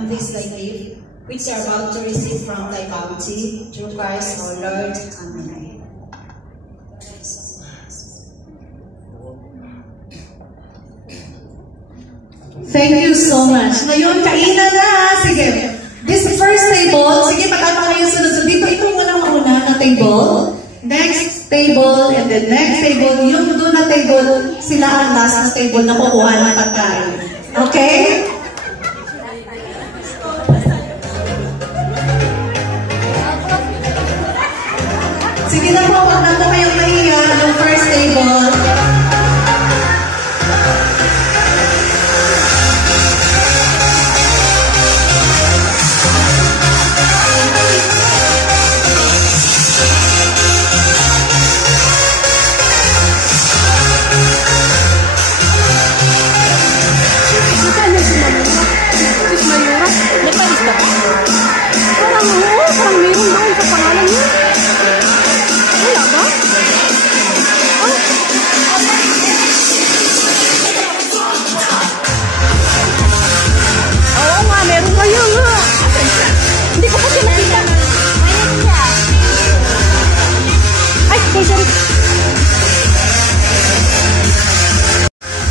and this thy gift, which are about to receive from thy bounty, through Christ our Lord. Amen. Thank you so much. Ngayon, kainan na. Sige. This first table, sige, pag-ano kayo sunod. Dito, ito muna na table. Next table, and then next table. Yung doon na table, sila ang last na table na kukuha ng pagkain. Okay? Sige na po, wag na po kayong mahiya. Yung first table.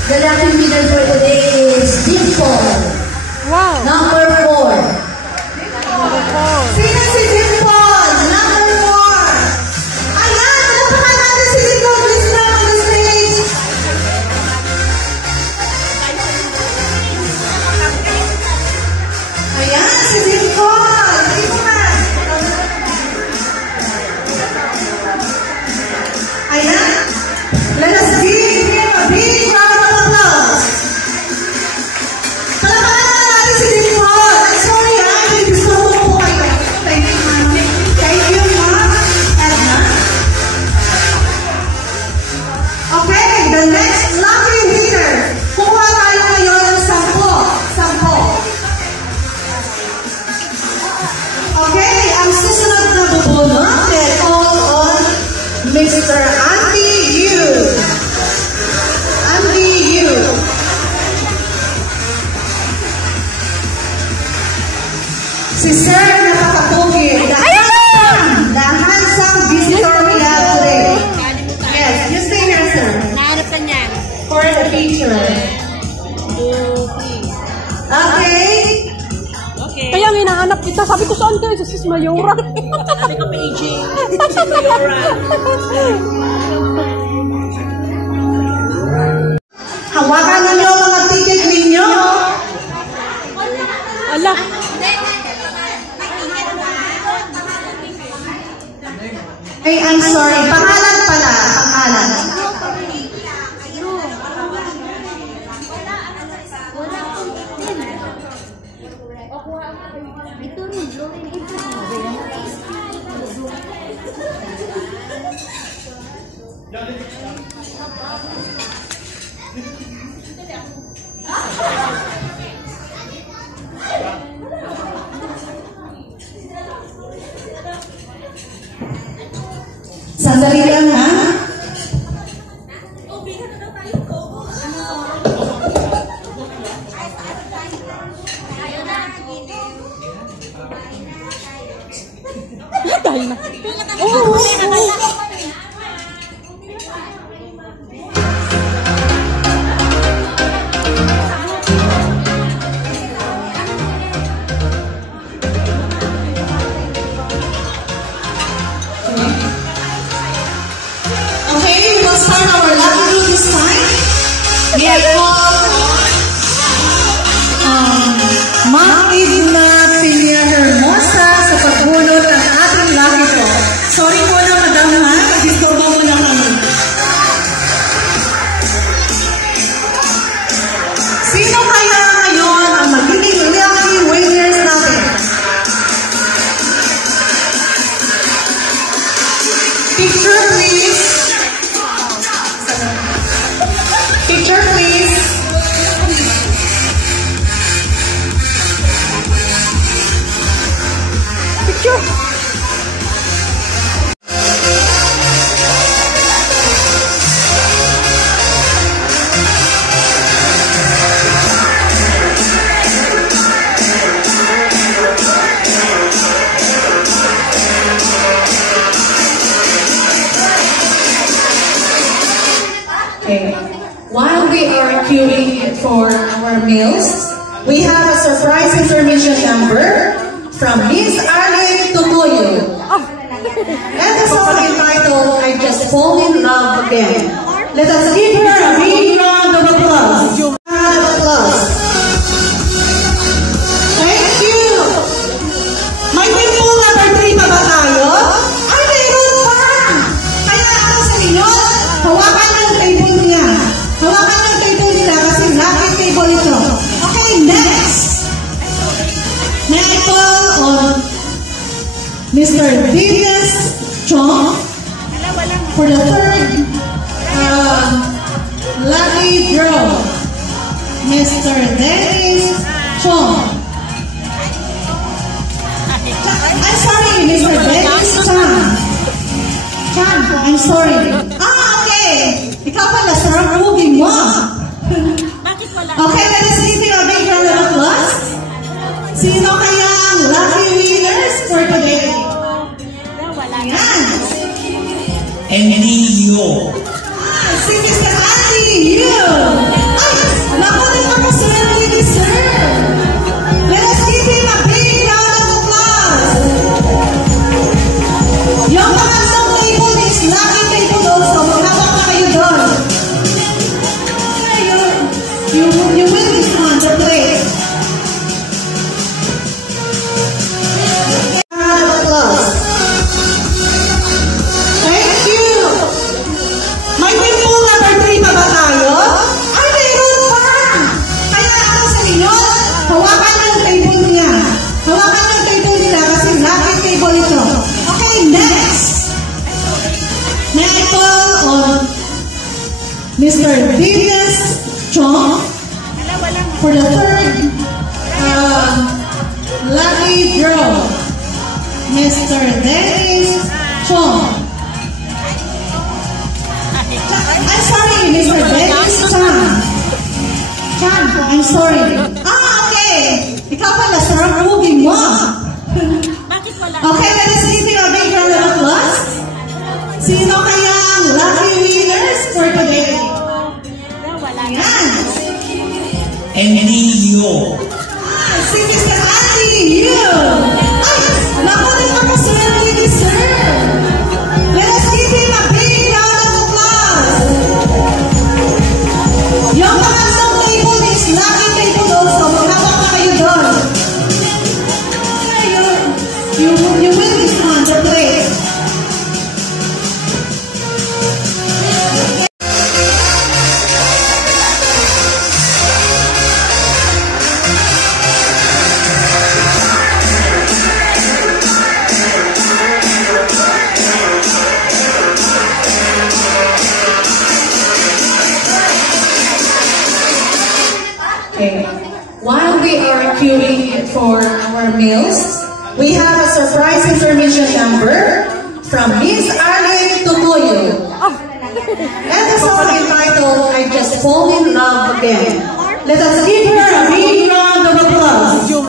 The lucky winner for today is Dimple. Wow. Number 4. Sino si Dimple? Number 4. Ayan, napakan natin si Dimple. Please come on the stage. Ayan, si Dimple. Dito na. Ayan. Let us give him a big round of applause. Palakpakan natin si Dimple. I'm sorry, hindi gusto ko po kayo. Thank you, ma'am. Thank you, ma'am. Edna. Okay, the next lucky winner. Kuha tayo ngayon ng 10. Okay, ang susunod na bubunot, they're all on Mr. Andy Yu. Andy Yu. Si Sir napakapogi. The handsome visitor we have today. Yes, you stay here, sir. Nahanap ka niyan. For the picture. Okay. Okay. Kaya nga hinahanap kita. Sabi ko saan kayo? Sa Sis Mayora. Sabi ko PJ. Sis Mayora. Hawakan ninyo mga ticket ninyo. Ala. Ay, I'm sorry. Pangalan pala. Pangalan. Sandali lang, ha? Dahil na. May I call Ma'am Edna Pilia Hermosa sa pagbunot ng ating lucky draw. Sorry po na, madam, ha? queuing for our meals, we have a surprise information number from Miss Arlene Tutuyo. And the song entitled, I Just Fall in Love Again. Let us give her a big round of applause. Round of applause. Thank you. May people number 3 pa ba tayo? Ay, mayroon pa! Kaya ako sa inyo, hawakan ng table niya. Hawakan ng table nila kasi lucky table ito. Okay, next. May I call on Mr. Dennis Chong for the third lucky draw. Mr. Dennis Chong. I'm sorry, Mr. Dennis Chang. Chang, I'm sorry. Okay. Ikaw pala, sarap rugi mo. Okay, let us give you a big round of applause. Sino kaya ang lucky winners for today? Ayan. Andy Yu. Si Mr. Andy Yu. Ay, naku, napakaswerte ni sir. Let us give him a big round of applause. Yung pangatlong table is lucky table also. Maghawak na kayo doon. You will be on the place. Round of applause. Thank you. May people number 3 pa ba tayo? Ay, mayroon pa! Kaya ako sa inyo, hawakan ng table niya. Hawakan ng table nila kasi lucky table ito. Okay, next. May I call on Mr. Dennis Chong for the third lucky draw. Mr. Dennis Chong. I'm sorry, Mr. Dennis Chang. Chang, I'm sorry. Okay. Ikaw pala, sarap rugi mo. Okay, let us give you a big round of applause. Sino kaya ang lucky winners for today? Ayan. Andy Yu. Si Mr. Andy Yu. Ay, naku, napakaswerte ni sir. Let us give him a big round of applause. Yung pangatlong table is lucky table also. Maghawak na kayo doon. You will be on the place. Okay. While we are queuing for our meals, we have a surprise information number from Miss Arlene Tutuyo. And the song entitled, I Just Fall in Love Again. Let us give her a big round of applause.